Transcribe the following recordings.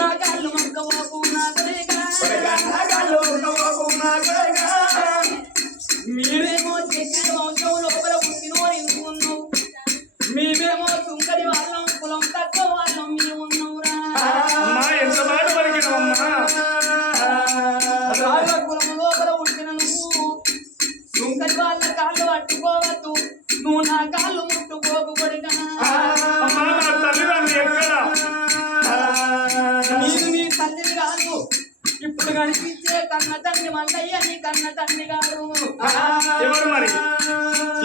నా కళ్ళు మొక్కవోకు నా కొడుకా మీరేమో చెక్కిన వంశం లోపల పుట్టినోరు ఇంకున్నావు మేమేమో తుంకరి వాళ్ళం కులం తక్కువ వాళ్ళం మేము ఉన్నావురా ఎంత మాట పలికినవమ్మా రాళ్ళ కులం లోపల పుట్టిన నువ్వు తుంకరి వాళ్ళ కాళ్ళు పట్టుకోవద్దు నువ్వు నా కాళ్ళు ముట్టుకోకు కొడుకా నీకు నీ తల్లిని కాదు ఇప్పుడు కనిపించే కన్న తండ్రి మల్లయ్య నీ కన్న తండ్రి కాదు మరి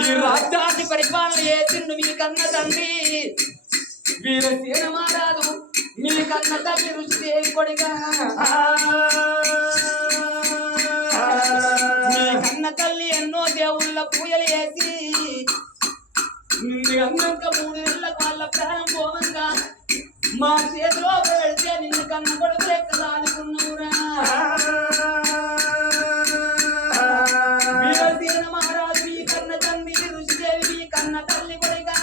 ఈ రాజ్యాన్ని పరిపాలన చేసిండు మీ కన్న తండ్రి వీరసేన మారాదు మీ కన్న తల్లి రుచి దేవి కొడుగా మీ కన్న తల్లి ఎన్నో దేవుళ్ళ పూజలు చేసి నిన్ను అన్నాక 3 నెలలకు వాళ్ళ ప్రాణం పోవంగా మా చేతిలో పెడితే నిన్ను కన్న కొడుకు లెక్క దాదుకున్నావురా వీరసేన మహారాజు మీ కన్న తండ్రి రుచిదేవి మీ కన్న తల్లి కొడుగా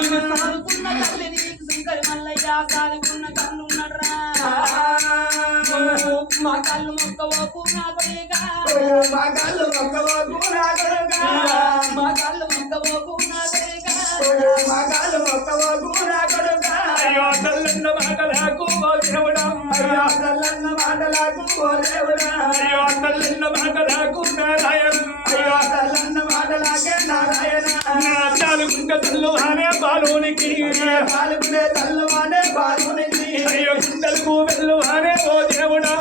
నిన్ను సాదుకున్న తల్లి నీకు శంకరి మల్లయ్య సాదుకున్న కన్ను ఉన్నట్రా మా కళ్ళు మొక్కవోకు నా కొడుగా మా కళ్ళు మొక్కవోకు నా కొడుగా మా కళ్ళు మొక్కవోకు నా కొడుగా మా కళ్ళు మొక్కవోకు నా కొడుగా అయ్యో తల్లన్న మాటలకు ఓ దేవుడా అయ్యో తల్లన్న మాటలకు ఓ దేవుడా అయ్యో తల్లన్న మాటలకు నారాయణ అయ్యో తల్లన్న మాటలకే నారాయణ నా చాలుకుంట తల్లు అనే బాలునికి చాలుకునే తల్లు అనే బాలునికి అయ్యో కుండలకు వెళ్ళు అనే ఓ దేవుడా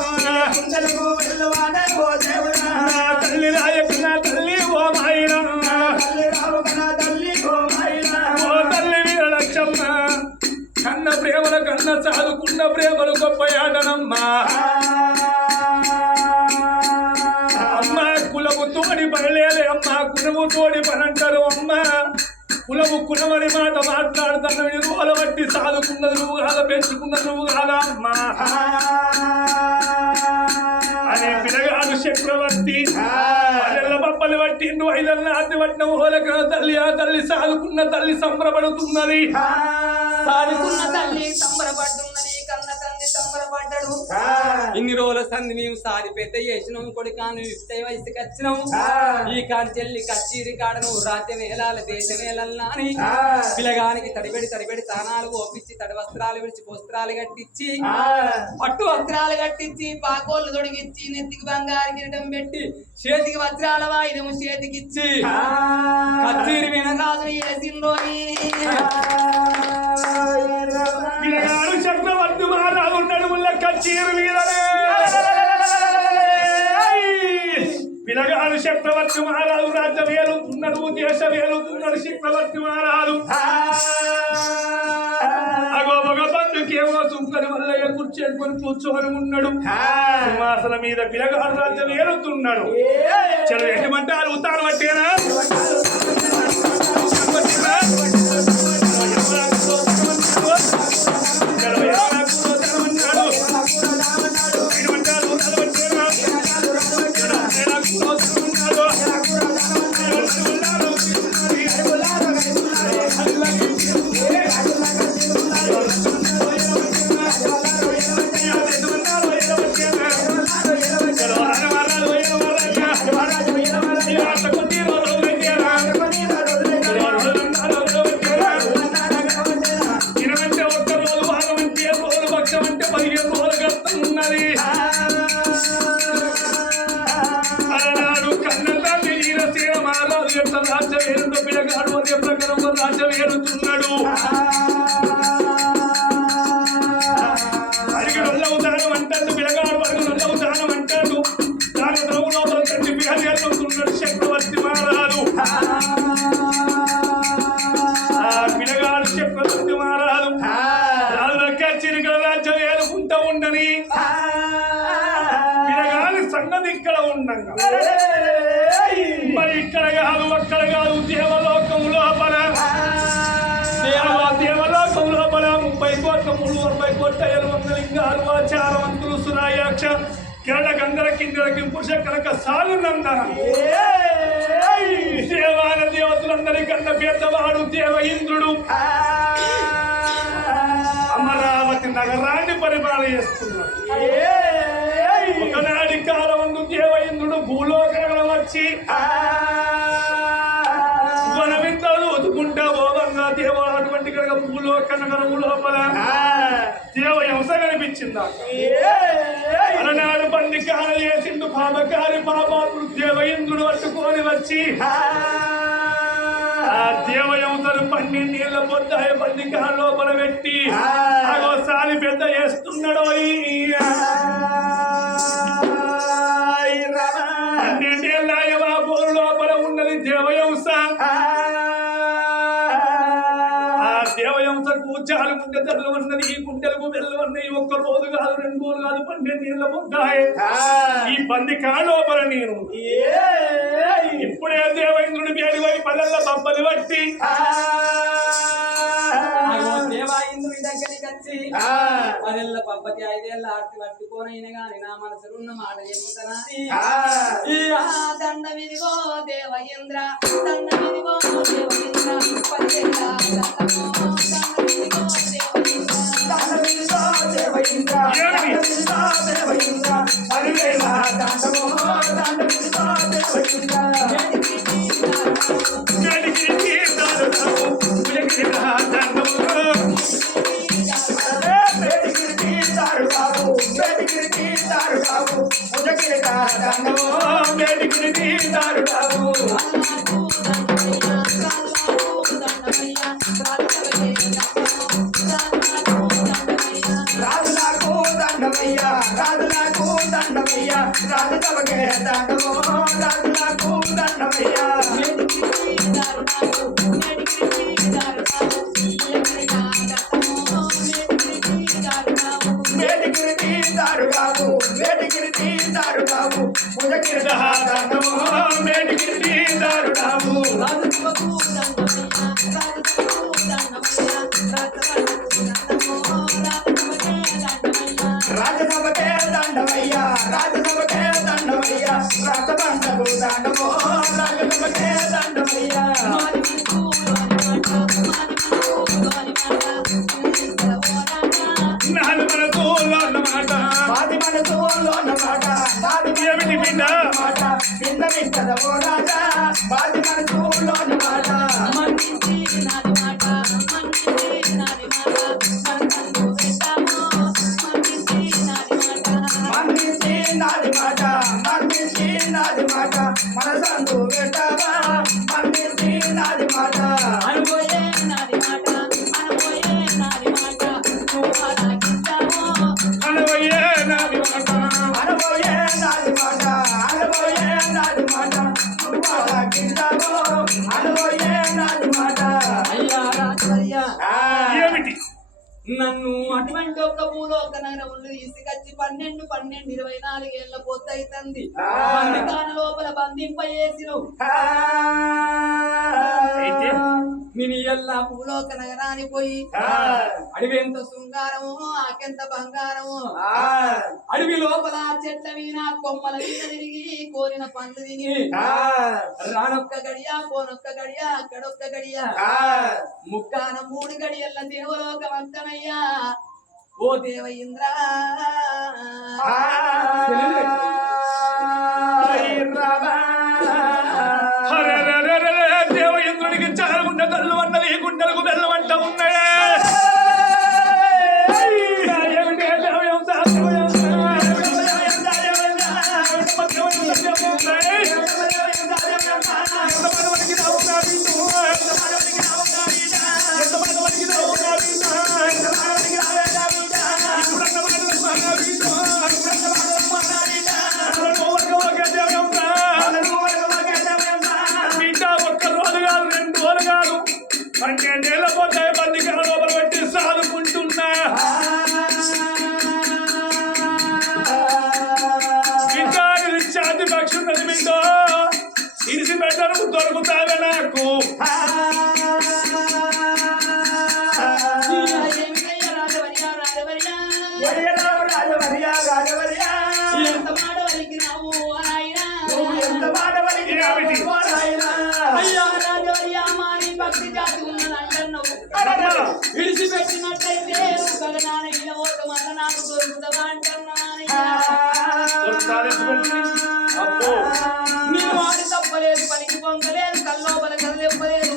కుండలకు వెళ్ళు అనే ఓ దేవుడా నా తల్లి రాయకు నా తల్లి ఓ మాయినా తల్లి రావుకు నా తల్లి ఓ మాయినా ఓ తల్లి వీరలక్ష్మమ్మ కన్న ప్రేమల కన్న చాలుకున్న ప్రేమలు గొప్ప యాటనమ్మా అమ్మ కులము తోడి పనలేలే అమ్మ కులము తోడి పనంటారు అమ్మ కులము కులమని మాట మాట్లాడుతున్న రూల బట్టి సాదుకున్నది నువ్వు కాదా పెంచుకున్నది నువ్వు కాదా అమ్మా అనే పిల్లగాడు చక్రవర్తి పల్లెల పప్పలు పట్టిండు 5 నాటి పట్టిన ఓలక తల్లి ఆ తల్లి సాదుకున్న తల్లి సంబరపడుతున్నది సాదుకున్న తల్లి సంబరపడుతున్నది కన్న తండ్రి సంబరపడ్డాడు ఇన్ని రోజుల సంధి మేము సారి పెద్ద చేసినాము కొడుకాను యుక్త వయసుకి వచ్చినాము ఈ కాంచెల్లి కచ్చీరి కాడను రాజ్యం వేలాల దేశం వేలన్నా అని పిల్లగానికి తడిబెడి తానాలు ఓపించి తడి వస్త్రాలు విడిచి వస్త్రాలు కట్టించి పట్టు వస్త్రాలు కట్టించి పాకోళ్ళు తొడిగిచ్చి నెత్తికి బంగారు కిరీటం పెట్టి చేతికి వస్త్రాల వాయిదము చేతికిచ్చి కచ్చీరి వినరాజుని వేసిండ్రోయి పిల్లగాడు చక్రవర్తి మహారాజు నడుముల కచ్చీరు వీరనే పిల్లగాడు చక్రవర్తి మహారాజు రాజ్య వేలుతున్నాడు దేశ వేలుతున్నాడు చక్రవర్తి మహారాజు అగో మగ బంధుకేమో చుక్కని మల్లయ్య కూర్చొని కూర్చొని ఉన్నాడు సింహాసనం మీద పిల్లగాడు రాజ్య వేలుతున్నాడు చలో ఎటువంటి ఉత్తానం పట్టేనా పిల్లగాడు అదే ప్రకారం రాజ్యం ఏరుతున్నాడు అడిగడవుతాను అంటాడు పిల్లగాడు అడుగుతాను అంటాడు దాని ద్రవంలో తండ్రి పిల్లగాడుతున్నాడు చక్రవర్తి మహారాజు పిల్లగాడు చక్రవర్తి మహారాజు రాజులకే చిరుగల రాజ్యం ఏరుకుంటూ ఉండని పిల్లగాడి సంగతి ఇక్కడ ఉండగా మరి ఇక్కడ కాదు అక్కడ కాదు దేవలోకం లోపల దేవలోకం లోపల 30 కోట్ల 40 కోట్ల 700 లింగాలు ఆచారవంతులు సురాయాక్ష కిరణ గంధర కిందర కింపుష కనక సాలునందన దేవాన దేవతలందరికన్నా పెద్దవాడు దేవ ఇంద్రుడు నగరాన్ని పరిపాలన చేస్తున్నాడు. ఒకనాడి కాలమందు దేవేంద్రుడు భూలోకంలో వచ్చి మనమింతలు ఒతుకుంటా ఓవంగా దేవ అటువంటి కనుక భూలోక నగరము లోపల దేవయంస కనిపించిందా. అలనాడు బంది కాల చేసిండు పాపకారి పాపాత్ముడు దేవేంద్రుడు పట్టుకొని వచ్చి ఆ దేవయంసను 12 ఏళ్ల పొద్దాయ బంది కాల లోపల పెట్టి అగోసారి పెద్ద చేస్తున్నాడు. 12 ఏళ్ళ బోరు లోపల ఉన్నది దేవయంస. ఆ దేవయంస కూర్చాలు గుండె తెల్లు ఉన్నది, ఈ గుండెలకు వెళ్ళు ఉన్నాయి. 1 రోజు కాదు 2 రోజులు కాదు 12 ఏళ్ళ పొద్దాయ ఈ బంది కాల లోపల నేను ఇప్పుడే దేవేంద్రుడి పేరు పోయి పదల్ల బొబ్బలు పట్టి దేవాయింద్రుడి దగ్గరికి వచ్చి 10 ఏళ్ల పబ్బతి 5 ఏళ్ల ఆర్తి పట్టుకోనైనా గాని నా మనసులో ఉన్న మాట చెప్తానని దండమిదిగో దేవయింద్ర దండమిదిగో దేవయింద్ర 10 ఏళ్ల దండమిదిగో దేవయింద్ర రాజసభకే దండమయ్యా రాజసభకే దండమయ్యా రాజబండకు దండమో రాజసభకే దండమయ్యా నాది మనసులోన మాట నాది ఏమిటి బిడ్డ మాట భిన్న వింటద ఓ రాజా బాది మనసులోన మాట మన్నించి నాది మాట మన్నించి నాది మాట మనసందు పెట్టామో మన్నించి నాది మాట మన్నించి నాది మాట మనసందు పెట్టావా మన్నించి నాది మాట అనుకోయే నాది మాట అనుకోయే నాది మాట నువ్వు అలాగిస్తావో అనవయ్యే నాది మాట అనబోయే నాది మాట అనబోయే నాది మాట నువ్వు అలాగిస్తావో అనబోయే నాది మాట అయ్యా రాజయ్యా ఏమిటి నన్ను అటువంటి ఒక్క భూలోక నగరములు తీసుకొచ్చి 12 24 ఏళ్ల పొత్తైతంది బందికాన లోపల బంధింపజేసిను నేను ఎల్లా భూలోక నగరానికి పోయి అడవి ఎంత శృంగారము ఆకెంత బంగారము అడవి లోపల చెట్ల మీద కొమ్మల మీద తిరిగి కోరిన పండ్లు తిని రానొక్క గడియ పోనొక్క గడియ అక్కడొక్క గడియ ముక్కాన 3 గడియల్ల దేవలోక వంతనయ్యా ఓ దేవయింద్ర దేవేంద్రుడికి చాలా గుండె తల్లు అన్నది ఈ గుండెలకు బెల్లమంట ఉన్నాయే పన్నెండేళ్ల పోతే బందికాల లోపల పెట్టి సాదుకుంటున్నా ఇంకా ఛాతి పక్షి ఉన్నది మీతో ఇరిసి పెట్టడానికి దొరుకుతావే నాకు విడిచిపెట్టినట్లయితే నాన్న ఇలా ఒక మళ్ళ నాకు దొరుకుతుందా అంటున్నా మీరు వాడి తప్పలేదు పనికి పొంగలేదు కల్లోపల కదలెప్పలేదు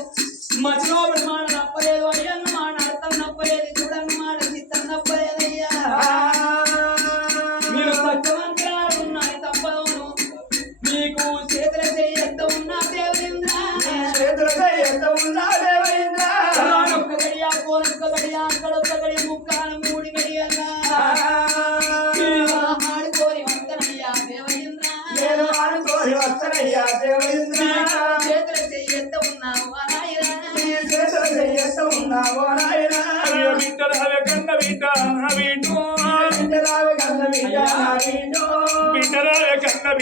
మధ్యలో మాట నప్పలేదు అని అన్న మాట అర్థం నప్పలేదు చూడన్న మాట చిత్తం నప్పలేదయ్యా మీరు సత్యవంతరాలు ఉన్నాయి తప్పవును మీకు చేతుల చేయి ఎంత ఉన్నా దేవేంద్ర ఒక్క గడియా పోనొక్క గడియా అక్కడొక్క గడియ ముక్కాల మూడి గడియల్లా ఆడుకోని వంతనయ్యా దేవేంద్ర చేతుల చేయి ఎంత ఉన్నావు బిడ్డరావే కన్న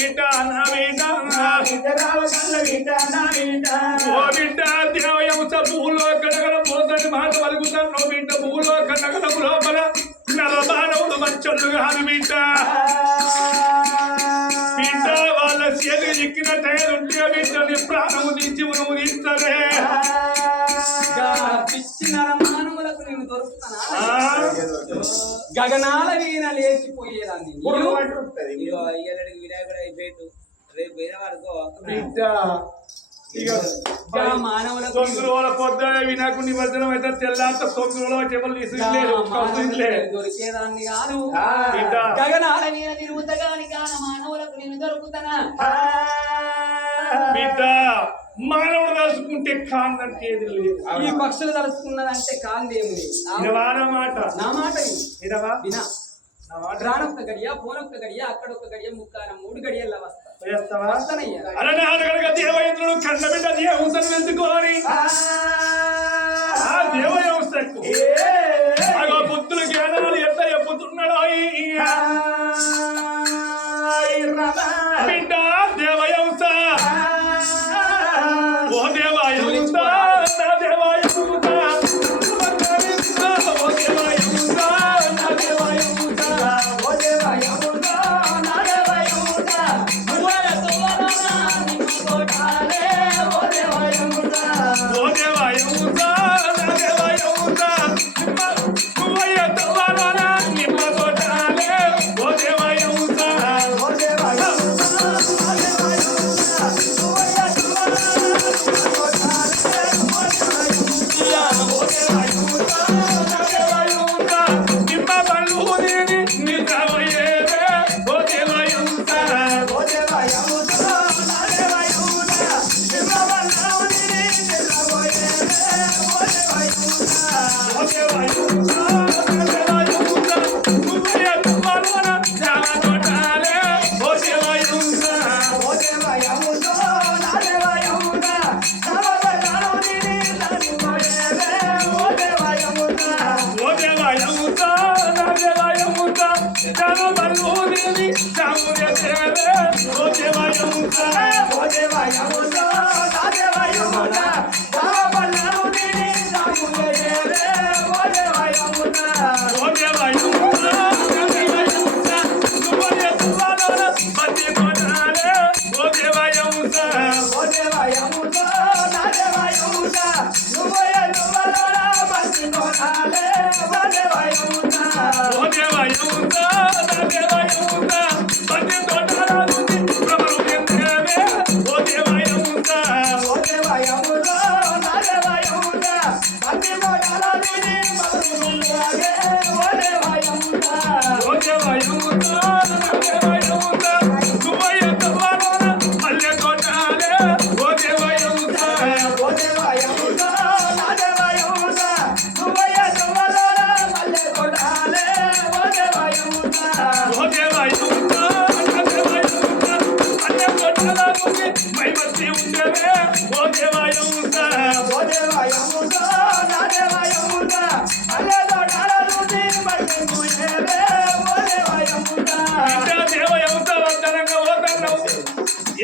బిడ్డ ఓ బిడ్డ దేవయంస భూలో కనగల పోతని మాట వలుగుతాను బిడ్డ భూలో కనగల లోపల నరమానవుడు మంచొల్లు కాదు బిడ్డ బిడ్డ వాళ్ళ చేతి ఎక్కిన టైలుంటే బిడ్డని ప్రాణము తీసి నువ్వు తీస్తారే మానవులకు నేను దొరుకుతానా గగనాల వీణ లేచిపోయేదాన్ని వినాయకుడు అయిపోయాడు రేపు వేరే వాడుకో బిడ్డ మానవులకు తొందరలో పొద్దున వినాయకుడి నిమజ్జనం అయితే తెల్లాంత తొందరలో చెవులు తీసుకులేదు దొరికేదాన్ని కాదు గగనాల వీణ తిరుగుతగాని కాన మానవులకు నేను దొరుకుతానా బిడ్డ మానవుడు తలుచుకుంటే కాందంటే ఏది లేదు ఈ పక్షులు తలుచుకున్నదంటే కాందేమి మాట నా మాట వినవా వినా రానొక్క గడియ పోనొక్క గడియ అక్కడొక్క గడియ ముక్కాన మూడు గడియల్లో వస్తానయ్యా దేవయంత్రుడు కన్న బిడ్డ దేవతను వెతుకోని ఆ దేవయంసకు బుద్ధులు జ్ఞానాలు ఎంత చెప్పుతున్నాడో బిడ్డ దేవయంస ఓ దేవాయంస నా దేవాయంస ఓ దేవాయంస నా దేవాయంస ఓ దేవాయంస నా దేవాయంస ఓ దేవాయంస నా దేవాయంస నువ్వయ్య తవ్వాలోనా నిమ్మ తోటాలే ఓ దేవాయంస ఓ నిమ్మ పళ్ళు నిజమయ్యేవే ఓ దేవాయంస ఓ దేవాయంస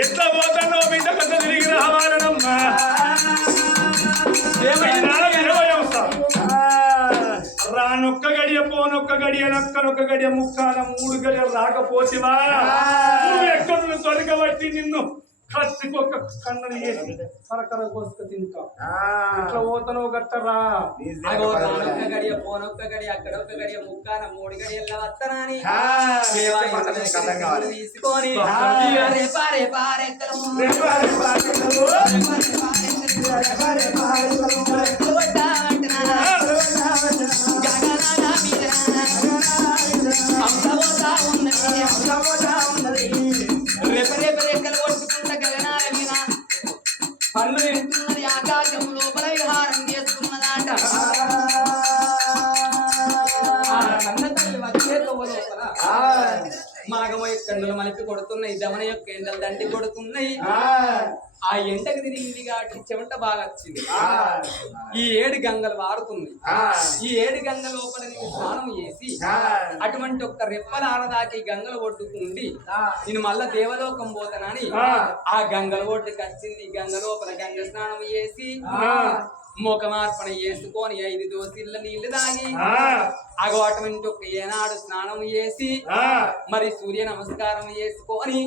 ఎట్లా పోతానో బిడ్డ కథ తిరిగి రావాలనమ్మా రానొక్క గడియ పోనొక్క గడియ నక్కనొక్క గడియ ముక్కాల మూడు గడియ రాకపోతేవా నువ్వు ఎక్కడ తొలగబట్టి నిన్ను కత్తికొక్క కన్నడి చేసి కరకర కోసుకు తింటా ఇట్లా పోతాను గట్టరా అగో తానొక్క గడియ పోనొక్క గడియ అక్కడ ఒక్క గడియ ముక్కాన మూడు గడియల్ల వత్తనాని తీసుకొని రెక్కలు కొట్టుకుంట గగనాల మీద పళ్ళు తింటున్నది ఆకాశం లోపల విహారం చేసుకున్నదాట కన్న తల్లి వచ్చే తొవ్వ లోపల మాగమయ్య కండులు మలిపి కొడుతున్నాయి దమన యొక్క ఎండలు దండి కొడుతున్నాయి ఆ ఎండకు తిరిగింది కాబట్టి చెమట బాగా వచ్చింది ఈ 7 గంగలు వాడుతుంది ఈ 7 గంగ లోపల నేను స్నానం చేసి అటువంటి ఒక్క రెప్పల ఆడదాకి గంగలు ఒడ్డుకుండి నేను మళ్ళా దేవలోకం పోతానని ఆ గంగల ఒడ్డుకి వచ్చింది గంగ లోపల గంగ స్నానం చేసి ముఖమార్పణ చేసుకొని 5 దోసిళ్ళ నీళ్లు తాగి అగో అటువంటి ఒక ఏనాడు స్నానం చేసి మరి సూర్య నమస్కారం చేసుకొని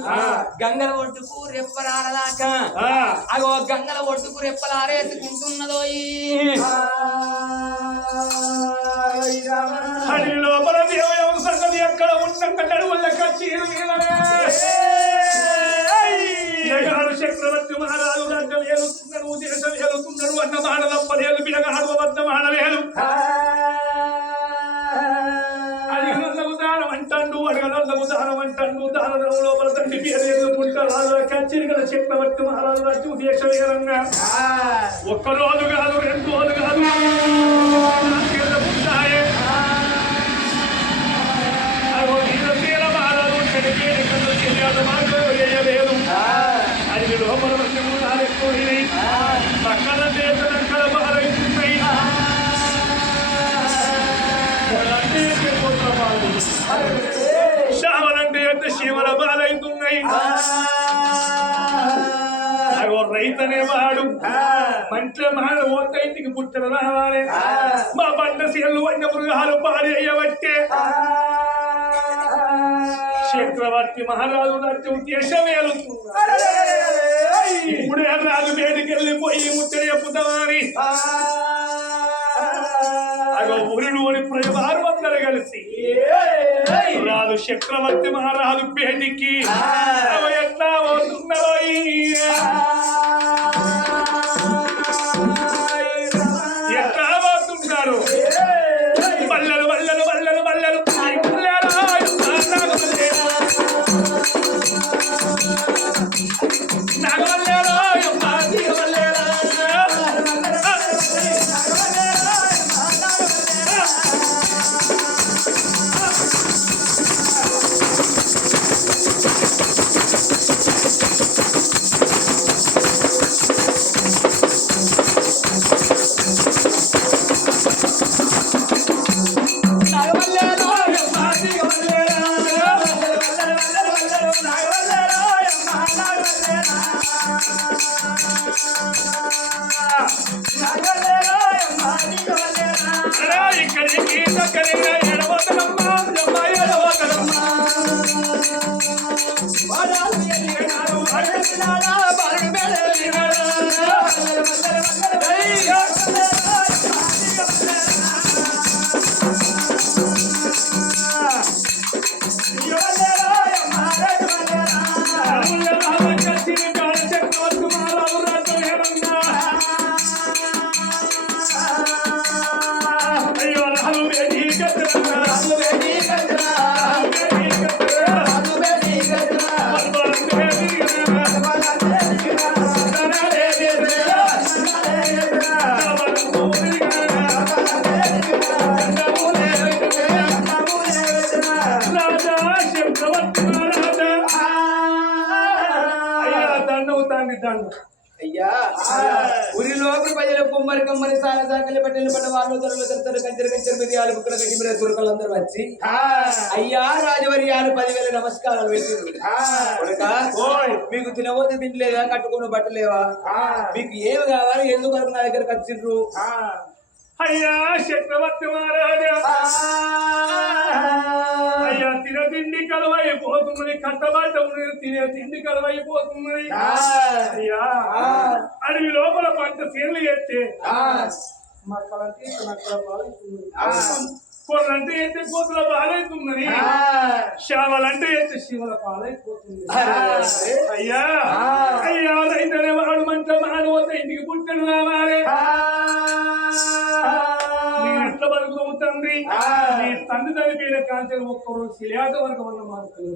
గంగల ఒడ్డుకు రెప్పలారదాకా అగో గంగల ఒడ్డుకు రెప్పలారేసుకుంటున్నదో లోపల దేవయవ సంగతి ఎక్కడ ఉన్న నడువులక చీరు చక్రవర్తి మహారాజు రాజ్యం ఏలుతున్నాడు దేశం ఏలుతున్నాడు అన్న మాటలప్పలేలు బిడగాడు వద్ద మాడలేలు అడిగనల్లకు దానం అంటాడు అడగనల్లకు దానం అంటాడు దానం లోపల తండ్రి పేరు ఎదుర్కొంటారు కచ్చిరిగల చక్రవర్తి మహారాజు రాజ్యం దేశం ఏలంగా ఒక్కరోజు కాదు 2 రోజులు కాదు అది లోపల పక్కన చేతులక్కడ బారైతున్నాయి శామలంటే ఎంత శివల బారైతున్నాయి అగో రైతనేవాడు మంచి మాట ఓత ఇంటికి పుట్టలు రావాలి మా పంట సీళ్ళు వన్య మృగాలు పారేయబట్టే చక్రవర్తి మహారాజు రాజ్యం దేశం ఏలుతున్నారు ఇప్పుడే రాజు బయటికి వెళ్ళిపోయి ముట్టని చెప్పుతామని అగో ఊరిలోని ప్రజలు అందరూ కలిసి రాజు చక్రవర్తి మహారాజు బయటికి ఎట్లా పోతున్నారో ఎట్లా పోతున్నారు బల్లలు బల్లలు బల్లలు బల్లలు అయ్యా ఊరి లోపల ప్రజలు కుమ్మరి కమ్మరి సాల సాకలి పట్టెలు పట్ట వాళ్ళు తొలలు తరతరు కంచెరు కంచెరు మిరియాలు బుక్కల కట్టి మీద తురకలందరూ వచ్చి అయ్యా రాజవర్యాలు 10,000 నమస్కారాలు పెట్టింది మీకు తినబోతే తినలేదా కట్టుకుని బట్టలేవా మీకు ఏమి కావాలి ఎందుకు వరకు నా దగ్గరకు వచ్చిండ్రు అయ్యా చక్రవర్తి మహారాజా అయ్యా తినతిండి కలువైపోతుంది అయిపోతున్నది కట్టబాట ఉన్నది తినే తిండి కలవైపోతున్నది అయ్యా అడవి లోపల పంట సీన్లు ఎత్తే మక్కలంటే నక్కల పాలవుతున్నది కొర్రంటే ఎత్తే కోతుల పాలవుతున్నది శావలంటే ఎత్తే శివల పాలైపోతుంది అయ్యా అయ్యా రైతనే వాడు మంట మానవత ఇంటికి పుట్టడు రావాలి ఎట్ల వరకు తండ్రి నీ తండ్రి చనిపోయిన కాంచెలు ఒక్కరోజు శిలాట వర్గం వల్ల మారుతుంది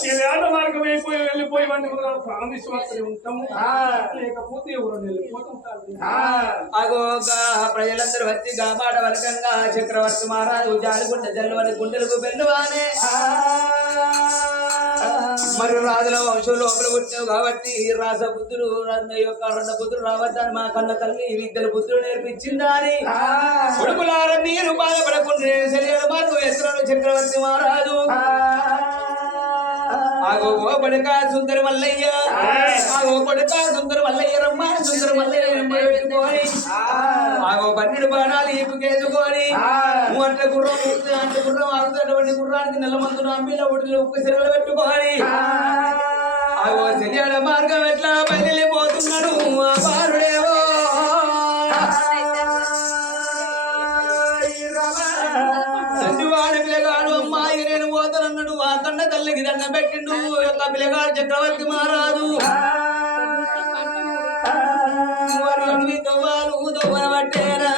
శిలాట మార్గం అయిపోయి వెళ్ళిపోయి వాడిని ప్రాణిశ్వాసనే ఉంటాము లేకపోతే ఎవరు వెళ్ళిపోతుంటారు అగో ప్రజలందరూ వచ్చి గాబాట వర్గంగా చక్రవర్తి మహారాజు జాలిగుండ జల్లువని గుండెలకు పెన్నువానే మరి రాజుల వంశం లోపల పుట్టావు కాబట్టి రాసపుత్రుడు యొక్క రెండు పుత్రుడు రావద్దని మా కన్న తల్లి ఇద్దరు పుత్రుడు నేర్పించిందా అని కొడుకులార మీరు బాధపడకుండా శరీర మార్గం ఎత్తులను చక్రవర్తి మహారాజు ఆగో కొడుక సుందర మల్లయ్య ఆగో కొడుక సుందర మల్లయ్య రమ్మ సుందర మల్లయ్య పెట్టుకొని ఆగో 12 బాణాలు ఈపుకేసుకొని అంట గుర్రం అంట గుర్రం ఆగుతున్నటువంటి గుర్రానికి నెలమందును అంబిలో ఉడిలో ఉప్పు సిరలు పెట్టుకొని ఆగో శరీర మార్గం ఎట్లా బయలుపోతున్నాడు ఆ బారుడేవో వాడి పిల్లగాడు అమ్మాయి నేను పోతానన్నాడు ఆ కన్న తల్లికి దండం పెట్టిండు యొక్క పిల్లగాడు చక్రవర్తి మహారాజు పట్టేనా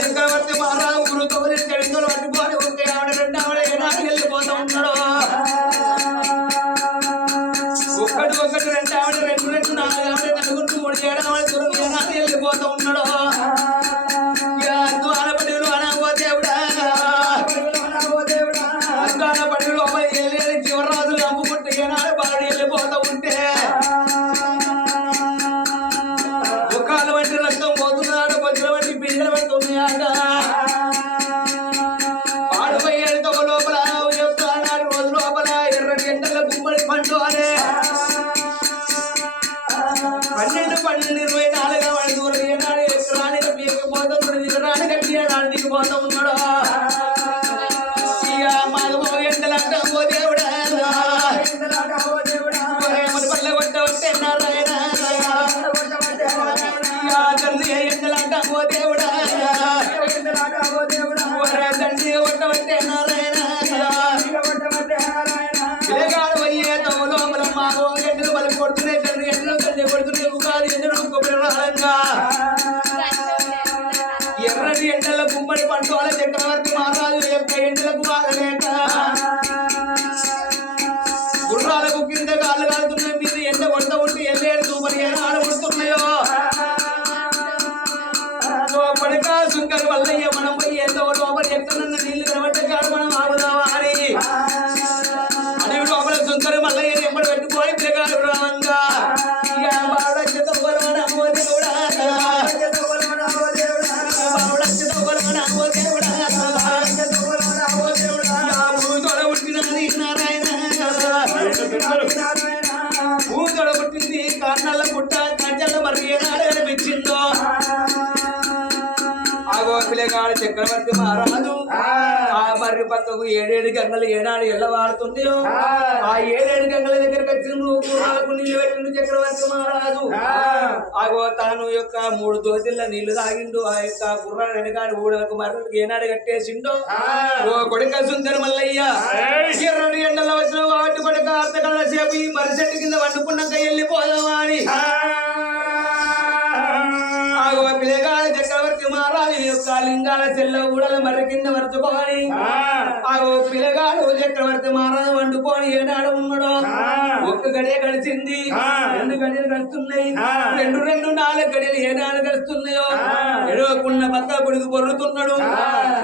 చక్రవర్తి మహారాజు గురుతో పట్టుకొని ఉంటే ఆవిడ 2 ఆవిడ ఏనాడు వెళ్ళిపోతా ఉన్నాడు ఒకటి 2 ఆవిడ 2 4 ఆవిడ నలుగురు 3 7 ఆవిడ దూరం ఏనాడు వెళ్ళిపోతా ఉన్నాడు ఆడపడిలు అనవో దేవుడా ఆడపడిలు ఏలేని జీవరాజులు అమ్ముకుంటే ఏనాడు బాడి వెళ్ళిపోతా ఉంటే ఒక్కళ్ళ వంటి రక్తం పోతున్నాడు పొద్దుల వంటి పిల్లల పడుతుంది ఆట పాడుపోయేది ఒక లోపల రోజు లోపల ఎర్ర గంటల గుమ్మడి పండు అనే 12 24 వాడి దూరం ఏనాడు ఎక్కడానికి పీకపోతాడు దిగరాని కట్టి ఏనాడు దిగిపోతా ఉన్నాడు మాధవ ఎండలాట ఓ దేవుడా పళ్ళ కొట్ట వస్తే నారాయణ ఎండలాట ఓ దేవుడా తండ్రి కొట్ట వస్తే నారాయణ పిల్లగాడు అయ్యే తమ లోపల మాకు ఎండలు బలి కొడుతున్నాయి తండ్రి ఎండలు తండ్రి కొడుతున్నాయి ఉగాది ఎండలు కొబ్బరి రాలంగా ఎర్రటి ఎండల గుమ్మడి పండు వాళ్ళ చక్రవర్తి మహారాజు యొక్క ఎండలకు బాగలేక గుర్రాలకు కింద కాళ్ళు కాలుతున్నాయి మీద ఎండ కొడత ఉంటే ఎల్లేడు మరి ఏనాడు కొడుతున్నాయో పడక సుంకరు వల్లయ్య మనం పోయి ఎంతో లోపల ఎక్కడన్న నీళ్లు కనబట్టే కాడు మనం ఆగుదామా అని అడవి లోపల సుంకరు మల్లయ్య ఎంబడి పెట్టుకొని పిల్లగాడు రావంగా పుట్టింది కారణాల పుట్ట కంచెల మరి ఏనాడు కనిపించిందో ఆగో పిల్లగాడు చక్రవర్తి మహారాజు ఆ మర్రి పక్కకు 7 గంగలు ఏనాడు ఎల్లవాడుతుందో ఆ 7 గంగల దగ్గరకు వచ్చిండ్రు గుర్రాలకు నీళ్లు పెట్టిండు చక్రవర్తి మహారాజు ఆగో తాను యొక్క 3 దోసిళ్ళ నీళ్లు తాగిండు ఆ యొక్క గుర్రాలు వెనకాడు ఊడలకు మర్రికి ఏనాడు కట్టేసిండు ఓ కొడుక సుందర మల్లయ్య ఎర్రని ఎండలో వచ్చిన వాటి కొడుక అర్ధగంట సేపు ఈ మర్రి చెట్టు కింద వండుకున్నాక వెళ్ళిపోదామా అని ఆగో పిల్లగాడు చక్రవర్తి మహారాజు యొక్క లింగాల చెల్ల ఊడల మర్రి కింద మరుచుకోని ఆగో పిల్లగాడు చక్రవర్తి మహారాజు వండుకొని ఏనాడు ఉన్నాడో ఒక్క గడియ గడిచింది 2 గడియలు గడుస్తున్నాయి 2 4 గడియలు ఏనాడు గడుస్తున్నాయో ఎడవకున్న పక్క కొడుకు బొర్రుతున్నాడు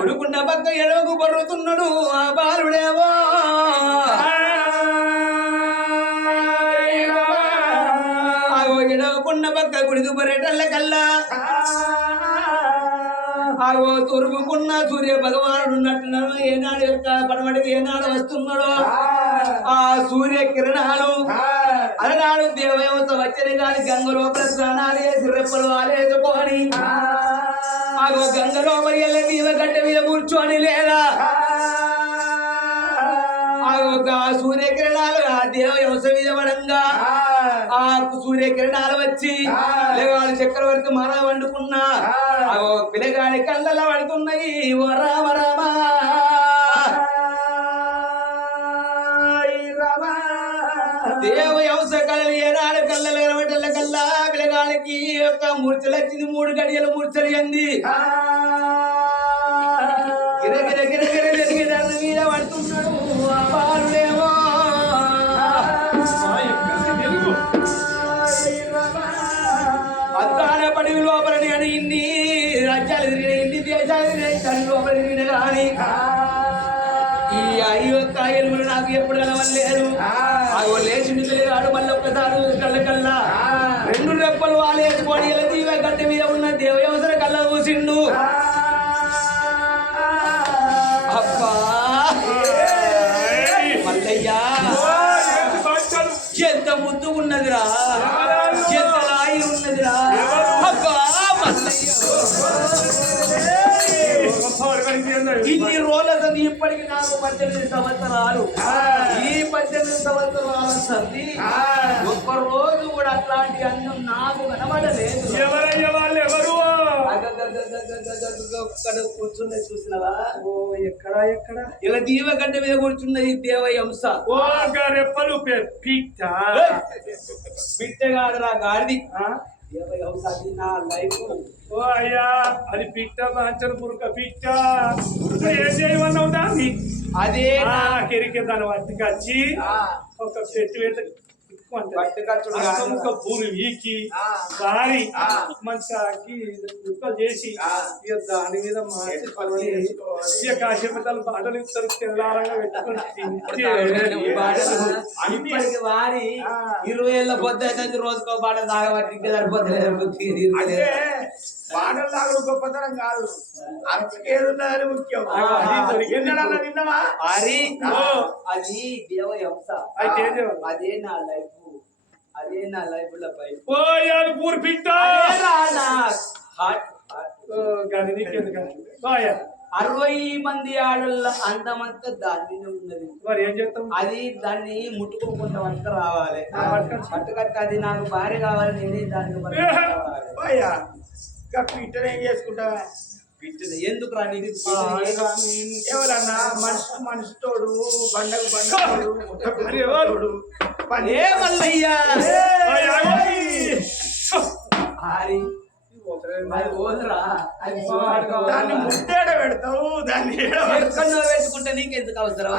కొడుకున్న పక్క ఎడవకు బొర్రుతున్నాడు ఆ బాలుడేవో ఆగో ఎడవకున్న పక్క కొడుకు బొర్రెటల్ల కల్లా ఆగో తూర్పుకున్న సూర్య భగవానుడు ఉన్నట్టున్నాడు ఏనాడు యొక్క పడమటికి ఏనాడు వస్తున్నాడో ఆ సూర్య కిరణాలు అలనాడు దేవయవత వచ్చిన గాని గంగ లోపల స్నానాలు వేసి రెప్పలు ఆలేసుకొని ఆగో గంగ లోపల ఎల్ల మీద గడ్డ మీద కూర్చొని లేదా ఆ సూర్యకిరణాలు ఆ దేవయవస మీద పడంగా ఆ సూర్యకిరణాలు వచ్చి పిల్లగాడి చక్రవర్తి మర వండుకున్నా పిల్లగాడి కళ్ళలా పడుతున్నాయి ఓ రామ రామా దేవయవస కళలు ఏనాడు కళ్ళలు కనబడ్డల కల్లా పిల్లగాడికి యొక్క మూర్చలు వచ్చింది 3 గడియల మూర్చలు అంది గిరగిర గిరగిర గిరగిర మీద పడుతున్నాడు ఆ బాలుడేమో అద్దాల పడి లోపల నేను ఇన్ని రాజ్యాలు తిరిగిన ఇన్ని దేశాలు తిరిగిన తన లోపల తిరిగిన కానీ ఈ అయ్యో కాయలు నాకు ఎప్పుడు కలవలేదు అవి లేచింది పిల్లగాడు మళ్ళీ ఒక్కసారి కళ్ళ కల్లా 2 రెప్పలు వాలేసుకొని ఇలా దీవ గడ్డ మీద ఉన్న దేవయవసర కళ్ళ కూసిండు అబ్బా మల్లయ్యా ఎంత ముద్దు ఉన్నదిరా ఎంత రాయి ఉన్నదిరా అబ్బా మల్లయ్య ఇన్ని రోజుల సంది ఇప్పటికి నాకు 18 సంవత్సరాలు ఈ 18 సంవత్సరాల సంది ఒక్క రోజు కూడా అట్లాంటి అన్నం నాకు కనబడలేదు ఎవరయ్య వాళ్ళు ఎవరు కూర్చున్నది చూసినవా ఓ ఎక్కడ ఎక్కడ ఇలా దీవ గడ్డ మీద కూర్చున్నది దేవయంస ఓ రెప్పలు పిట్టగాడరా గాడిది దేవయంస అది నా లైఫ్ ఓ అయ్యా అది పిట్ట బాంచరు పురుక పిట్ట ఏం చేయమన్నావు దాన్ని అదే కెరికే దాని వట్టికొచ్చి ఒక చెట్టు వేట పూలు వీకి దారి మంచి చేసి ఇక దాని మీద ఇక కాసేపట్టాలు బాటలు ఇస్తారు తెల్లారంగా పెట్టుకుని వారి 20 ఏళ్ళ పొద్దు రోజుకో బాట తాగబట్టి సరిపోతుంది బాటలు తాగడం గొప్పతనం కాదు అర్చకేదున్నదని ముఖ్యం నిన్నవా అది దేవయంస అయితే అదే నా లైఫ్ లో పోయాను పూర్ పిట్ట 60 మంది ఆడళ్ళ అందమంతా దాని ఉన్నది మరి ఏం చేస్తాం అది దాన్ని ముట్టుకోకుండా అంతా రావాలి పట్టుకట్ట అది నాకు భార్య కావాలి నేనే దానికి పిట్టను ఏం చేసుకుంటావా పిట్టది ఎందుకు రాని ఎవరన్నా మనిషితోడు బండకు బండోడు ఏ మల్లయ్యా దాన్ని ముట్టేడ పెడతావు దాన్ని ఎక్కడో పెట్టుకుంటే నీకెందుకు అవసరం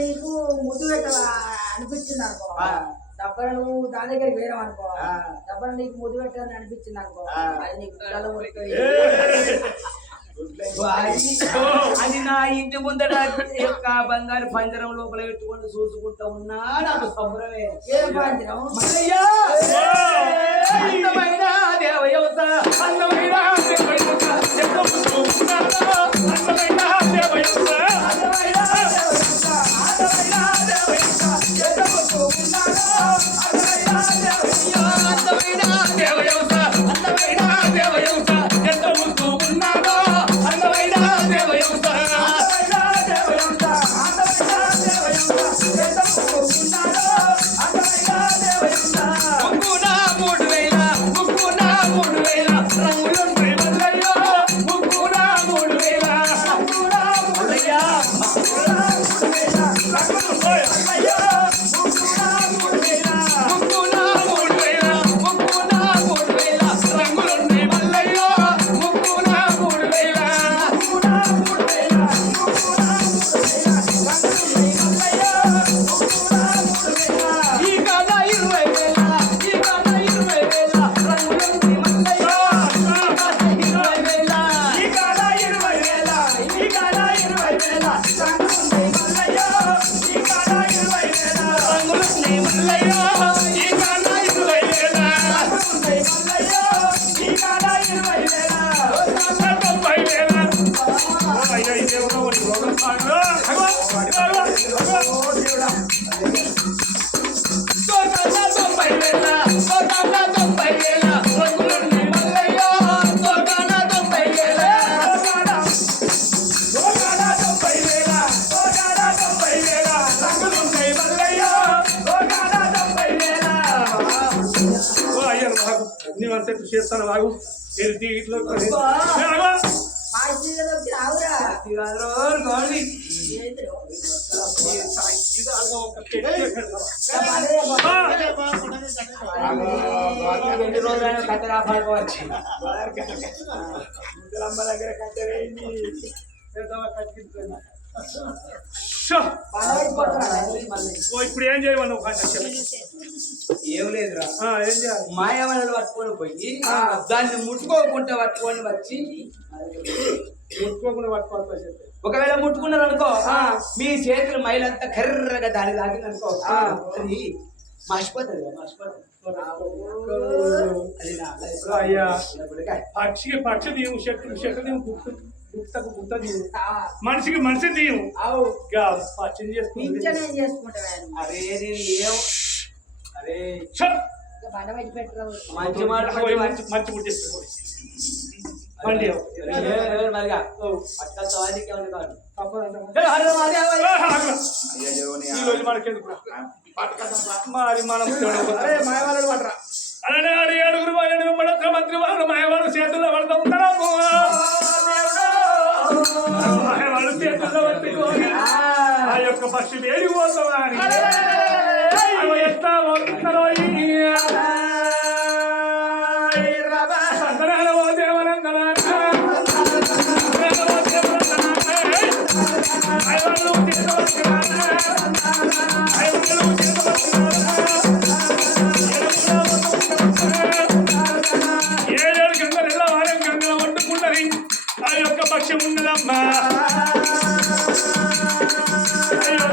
నీకు ముద్దు పెట్టాలా అనిపించింది అనుకో దబ్బర నువ్వు దాని దగ్గరికి వేరే అనుకో దబ్బర నీకు ముద్దు పెట్టాలని అనిపించింది అనుకో అది నీకు అది నా ఇంటి ముందట యొక్క బంగారు పంజరం లోపల పెట్టుకొని చూసుకుంటా ఉన్నా నాకు సంబరమే ఏం పంజరం అందమైన దేవయవస అందమైన దేవయవస అందమైన దేవయవస ఈ నీవంతా చేస్తాను బాగు మీరు దీంట్లో ఎన్ని రోజులైనా కథ కాపాడుకోవచ్చు. దగ్గర కట్టేయండి ఇప్పుడు ఏం చేయమని ఏం లేదురా, ఏం చేయాలి మాయవలను పట్టుకొని పోయి దాన్ని ముట్టుకోకుండా పట్టుకొని వచ్చి ముట్టుకోకుండా పట్టుకోవాలి. ఒకవేళ ముట్టుకున్నారు అనుకో మీ చేతులు మైలంతా కర్రగా దాని తాగింది అనుకో అది మర్చిపోతుంది అయ్యా పక్షి తీయము చెట్టు తీయము గుట్టకు గుట్ట తీయము మనిషికి మనిషి తీయము పక్షిని చేసుకుంటాను. అరే నేను ఏం అరే మంచి మాట మంచి పుట్టిస్తాను మరి మనం అలానే ఏడుగురు మంత్రి వాళ్ళు మాయవాడు చేతుల్లో పడుతూ ఉంటారా మాయవాడు చేతుల్లో పట్టుకోని ఆ యొక్క పక్షి వేడిపోతావా అని ఎట్లా పోతున్నారో ఏడేడు గంగలు ఎలా వారం గంగలు వండుకుంటది ఆ యొక్క పక్షి ఉన్నదమ్మా. అయ్యో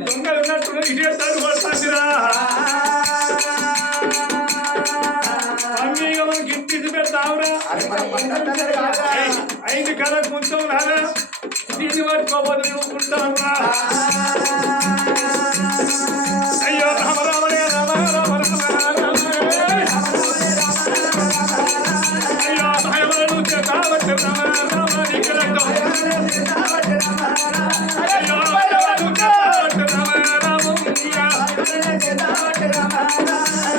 దొంగలు ఉన్నట్టు ఇదే తడు పడుతుందిరా అమ్మీగా మనం గిఫ్ట్ ఇది పెడతావురా అయింది కదా కొంచెం రాదా దీన్ని పట్టుకోబోదు నువ్వుకుంటాను రా. అయ్యో రామ రామ రామ రామ రామ అయ్యో భయవలను చేతావట్టు రామ రామ నీకలతో అయ్యో భయవలను చేతావట్టు రామ రామ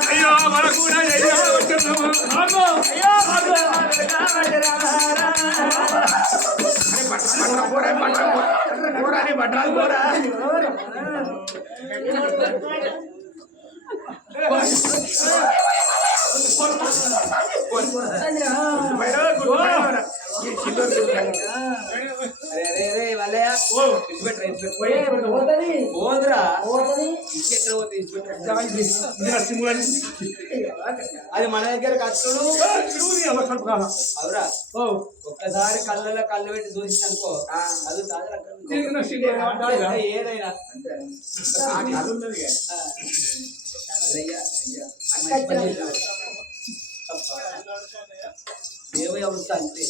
అయ్యో మన కూడా చేతావట్టు రామ అయ్యో అది మన దగ్గర కట్టుడు అవురా ఒక్కసారి కళ్ళలో కళ్ళు పెట్టి చూసిందనుకో అది ఏదైనా దేవ అవస్థ అంతే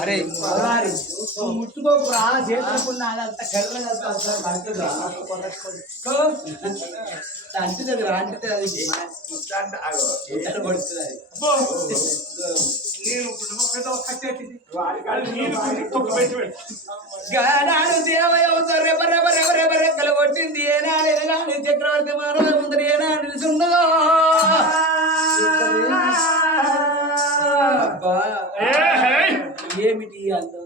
అరే ముట్టుకోకురా చేతుకున్న అదంతా కర్రగా అంటుతుంది అంటుతుంది అది పడుతుంది గానాడు దేవయవత రెబ రెబ రెబ రెబ రెక్కలు కొట్టింది ఏనాడు ఏనాడు చక్రవర్తి మహారాజు ముందర ఏనాడు నిలుచున్నదో అబ్బా ఏమిటి అందం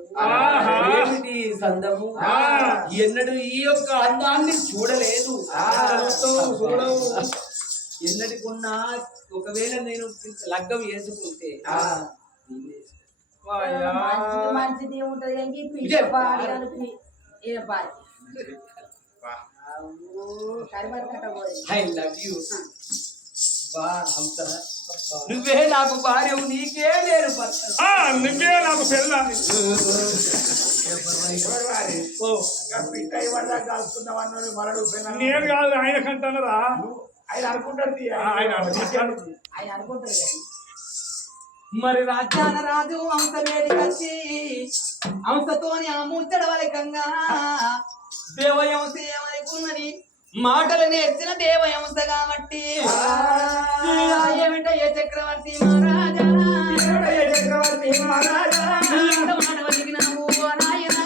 ఏమిటి సందము ఎన్నడూ ఈ యొక్క అందాన్ని చూడలేదు ఎన్నటికున్నా ఒకవేళ నేను లగ్గం వేసుకుంటే మంచిది ఉంటది కానీ ఇదే పాడి అనుకుని ఏ పాడి కరిమరి కట్టబోదు ఐ లవ్ యూ బా హంస నువ్వే నాకు భార్యవు నీకే నేను భర్త నువ్వే నాకు పెళ్ళ నేను కాదు ఆయన కంటున్నారా ఆయన అనుకుంటాడు ఆయన ఆయన అనుకుంటారు కానీ మరి రాజ్యాన రాజు హంస వేడికొచ్చి హంసతోని ఆ ముచ్చడ వలకంగా దేవయంస ఏమనుకున్నది మాటలు నేర్చిన దేవయంస కాబట్టి ఏమిటయ్యే చక్రవర్తి మహారాజా ఎంత మాట వలికినావు ఓ నాయనా?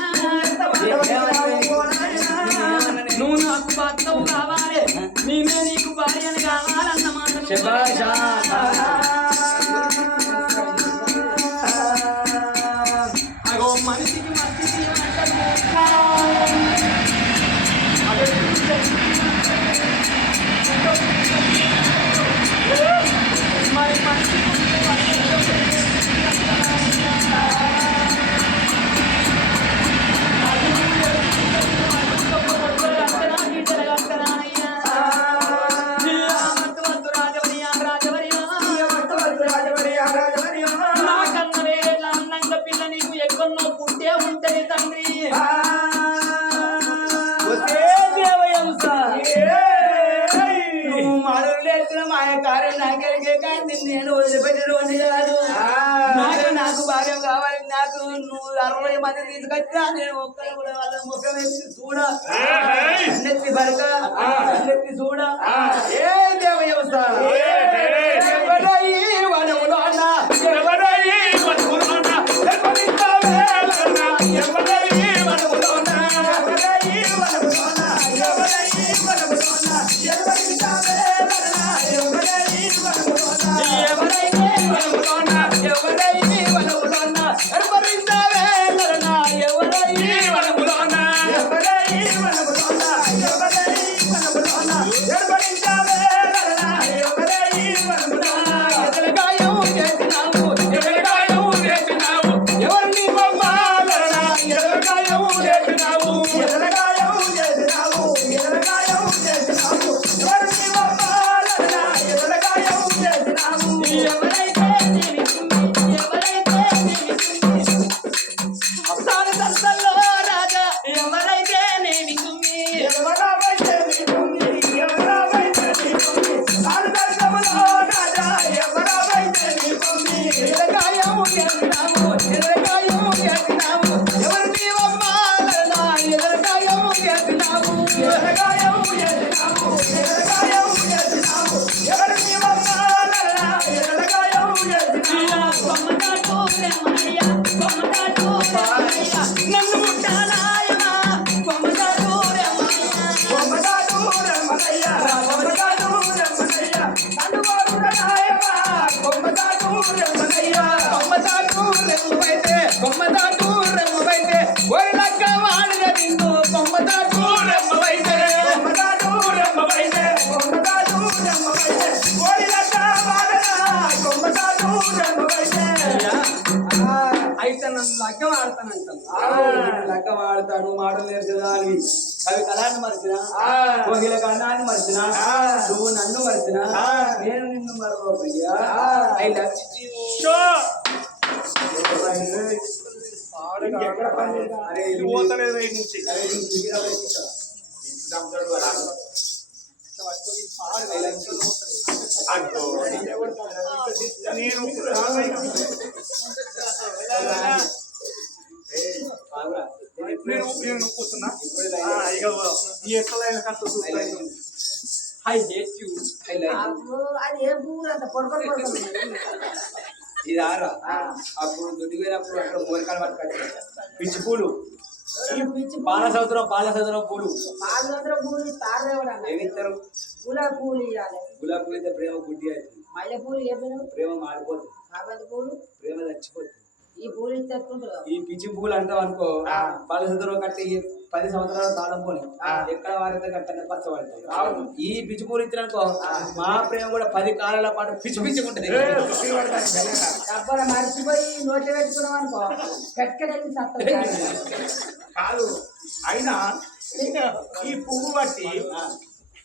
నువ్వు నాకు భర్తవు కావాలి నేనే నీకు భార్యను కావాలన్నమాట అగో మనిషికి మనిషికి మరి నేను వదిలిపెట్టేది కాదు నాకు భార్య కావాలి నాకు నువ్వు 60 మంది తీసుకొచ్చినా నేను ఒక్కరు కూడా వాళ్ళ ముఖం ఎత్తి చూడ నెత్తి బరక నెత్తి చూడ ఏ దేవ వ్యవస్థ వనములో అన్న అయితే నన్ను లగ్గం ఆడతానంటాను లగ్గం ఆడతాను మాటలు నేర్చదాని అవి కళాన్ని మరిచిన కోగిల కన్నాన్ని మరిచిన నువ్వు నన్ను మరిచిన నేను నిన్ను మరవయ్యా ఐ లవ్ యూ నేను కూర్చున్నా ఎట్లా కట్టు ఐ హేట్ యూ అది ఏ పూలు అంత పొరపాటు పడుతుంది ఇది ఆరా అప్పుడు దొడ్డి పోయినప్పుడు అక్కడ మూలకాలు పట్టుకొచ్చి పిచ్చి పూలు పాల సముద్రం పూలు పూలు తారేవాడు ఏమిస్తారు గులాబీ పూలు ఇవ్వాలి గులాబీ పూలు అయితే ప్రేమ గుడ్డి అవుతుంది మల్లె పూలు ఏ పూలు ప్రేమ మారిపోతుంది చామంతి పూలు ప్రేమ చచ్చిపోతుంది ఈ పూలు తెచ్చుకుంటారు ఈ పిచ్చి పూలు అంటావు అనుకో పలసదూరం కట్టి 10 సంవత్సరాల కాలం పోని ఎక్కడ వారితే కట్టనే పచ్చబడతాయి. ఈ పిచ్చి పూలు ఇచ్చిననుకో మా ప్రేమ కూడా 10 కాలాల పాటు పిచ్చి పిచ్చి ఉంటుంది. డబ్బుల మర్చిపోయి నోట్లో పెట్టుకున్నాం అనుకో ఎక్కడెళ్ళి సత్తా కాదు అయినా ఈ పువ్వు బట్టి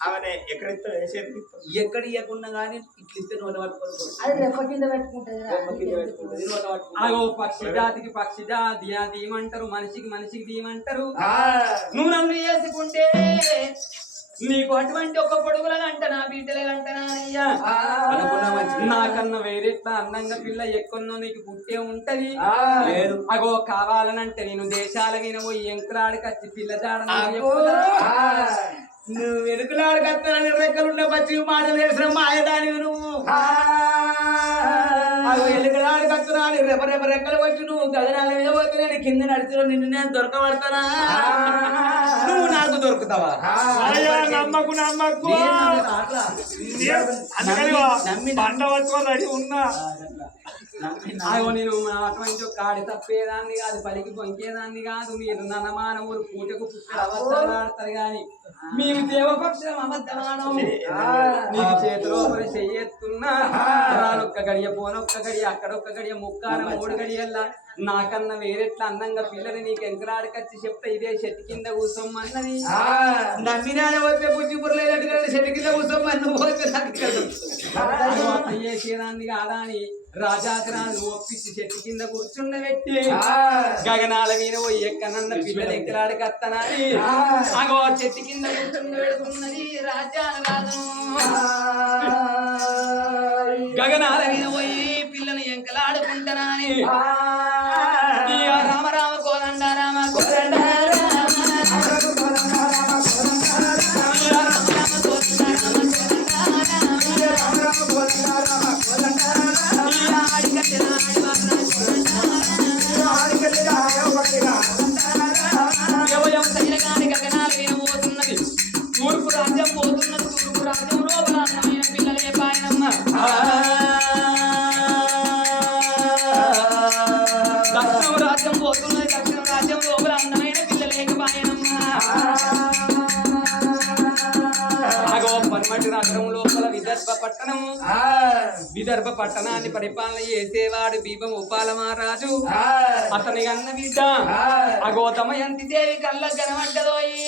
ఆమె ఎక్కడితో వేసేది ఎక్కడ ఇవ్వకుండా కానీ ఇట్లా ఇస్తే నోట పట్టుకోవాలి. అది రెప్ప కింద పెట్టుకుంటుంది నోట పట్టుకుంటుంది. అగో పక్షి జాతికి పక్షి జాతి దీమంటారు, మనిషికి మనిషికి దీమంటారు. నువ్వు నన్ను వేసుకుంటే నీకు అటువంటి ఒక పొడుగులను అంట నా బిడ్డలు అంటనా అయ్యా నాకన్నా వేరేట్లా అందంగా పిల్ల ఎక్కున్నో నీకు పుట్టే ఉంటది. అగో కావాలనంటే నేను దేశాల విన పోయి ఎంకులాడికచ్చి పిల్ల జాడని నువ్వు వెనుకలాడు కత్తాలని రెక్కలుండే పచ్చి మాటలు వేసిన మాయదాని నువ్వు వెనుకలాడు కత్తురాని రెపరెప రెక్కలు వచ్చి నువ్వు గగనాల మీద పోతే నేను కింద నడిచిన నిన్ను నేను దొరకబడతానా? నువ్వు నాకు దొరుకుతావా? నమ్మకు నమ్మకు పండ పట్టుకొని రెడీ ఉన్నా. అగో నేను అటువంటి కాడి తప్పేదాన్ని కాదు, పలికి పొంకేదాన్ని కాదు. మీరు నన్నమానవులు పూటకు పుట్టలు అబద్ధాలు ఆడతారు గాని మీరు దేవపక్షం అబద్ధమానం. నీకు చేతిలో మరి చెయ్యెత్తున్నా ఒక్క గడియ పోనొక్క గడియ అక్కడొక్క గడియ ముక్కాన 3 గడియల్లా నాకన్నా వేరెట్లా అందంగా పిల్లని నీకు ఎంకరాడికచ్చి చెప్తే ఇదే చెట్టు కింద కూర్చోమన్నది. నమ్మినా వచ్చే బుద్ధి పుర్రలేనట్టుగా చెట్టు కింద కూర్చోమని నువ్వు చేసేదాన్ని కాదా అని రాజాగ్రాలు ఒప్పించి చెట్టు కింద కూర్చుండబెట్టి గగనాల మీద పోయి ఎక్కనన్న పిల్లలు ఎక్కడాడికత్తనని అగో చెట్టు కింద కూర్చుండబెడుతున్నది రాజాను. గగనాల మీద పోయి పిల్లని ఎంకలాడుకుంటానని రామ రామ కోదండ రామ కోదండ గగనాల మీద పోతున్నది తూర్పు రాజ్యం పోతున్నది. తూర్పు రాజ్యం లోపల అందమైన పిల్లలే పాయనమ్మ. దక్షిణ రాజ్యం పోతున్నది. దక్షిణ రాజ్యం లోపల అందమైన పిల్లలే పాయనమ్మ. అగో పన్మటి రాజ్యం లోపల విదర్భ పట్టణం. విదర్భ పట్టణాన్ని పరిపాలన చేసేవాడు భీమం ఉపాల మహారాజు. అతని అన్న బిడ్డ అగో దమయంతి దేవి కళ్ళ కనబడ్డదోయి.